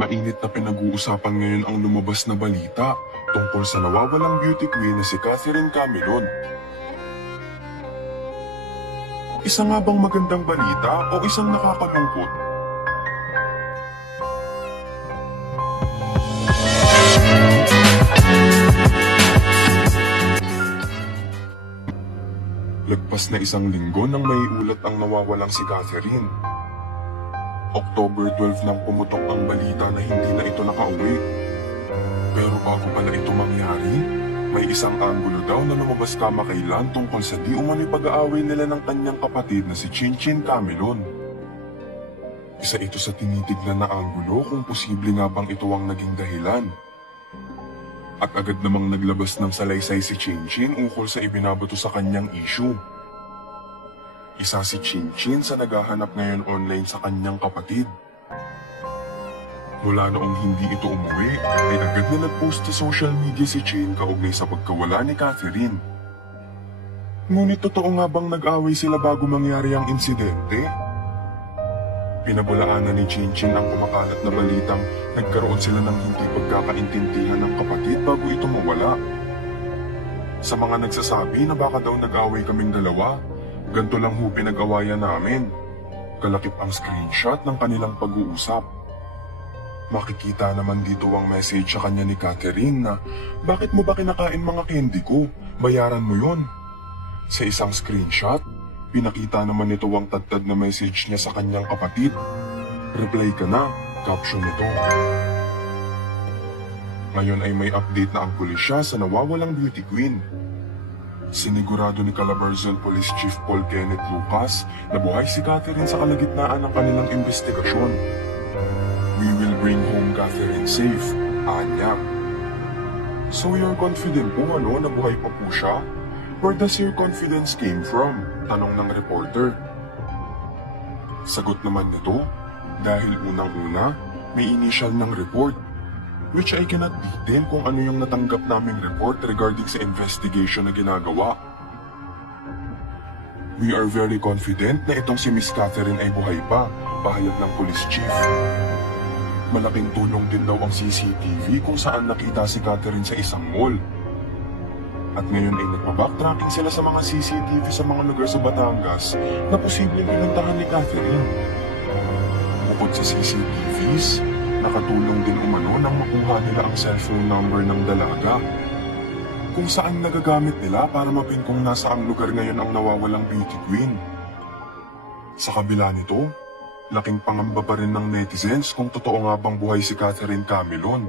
Mainit na pinag-uusapan ngayon ang lumabas na balita tungkol sa nawawalang beauty queen na si Catherine Camelon. Isa nga bang magandang balita o isang nakakalungkot? Lagpas na isang linggo nang may ulat ang nawawalang si Catherine. October 12 nang pumutok ang balita na hindi na ito nakauwi. Pero bago pala ito mangyari, may isang anggulo daw na lumabas kamakailan tungkol sa di umano'y pag-aaway nila ng kanyang kapatid na si Chinchin Camelon. Isa ito sa tinitignan na anggulo kung posible nga bang ito ang naging dahilan. At agad namang naglabas ng salaysay si Chinchin ukol sa ibinabato sa kanyang issue. Isa si Chinchin sa naghahanap ngayon online sa kanyang kapatid. Mula noong hindi ito umuwi, ay agad na nag-post sa social media si Chin kaugnay sa pagkawala ni Catherine. Ngunit totoo nga bang nag-away sila bago mangyari ang insidente? Pinabulaanan ni Chinchin ang kumakalat na balitang nagkaroon sila ng hindi pagkakaintindihan ng kapatid bago ito mawala. Sa mga nagsasabi na baka daw nag-away kaming dalawa, ganito lang ho pinag-awayan namin. Kalakip ang screenshot ng kanilang pag-uusap. Makikita naman dito ang message sa kanya ni Catherine na, "Bakit mo ba kinakain mga candy ko? Bayaran mo yon." Sa isang screenshot, pinakita naman nito ang tadtad na message niya sa kanyang kapatid. "Reply ka na," caption nito. Ngayon ay may update na ang pulisya sa nawawalang beauty queen. Sinigurado ni Calabarzon Police Chief Paul Kenneth Lucas na buhay si Catherine sa kalagitnaan ng kanilang investigasyon. "We will bring home Catherine safe," anya. "So you're confident po na buhay pa po siya? Where does your confidence came from?" tanong ng reporter. Sagot naman nito, "Dahil unang-una, may initial ng report, which I cannot detail kung ano yung natanggap naming report regarding sa investigation na ginagawa. We are very confident na itong si Miss Catherine ay buhay pa," pahayag ng police chief. Malaking tulong din daw ang CCTV kung saan nakita si Catherine sa isang mall. At ngayon ay nagpa-backtracking sila sa mga CCTV sa mga lugar sa Batangas na posibleng pinuntahan ni Catherine. Bukod sa CCTVs, nakatulong din umano nang makuha nila ang cellphone number ng dalaga, kung saan nagagamit nila para mapin kung nasaang lugar ngayon ang nawawalang beauty queen. Sa kabila nito, laking pangamba pa rin ng netizens kung totoo nga bang buhay si Catherine Camelon.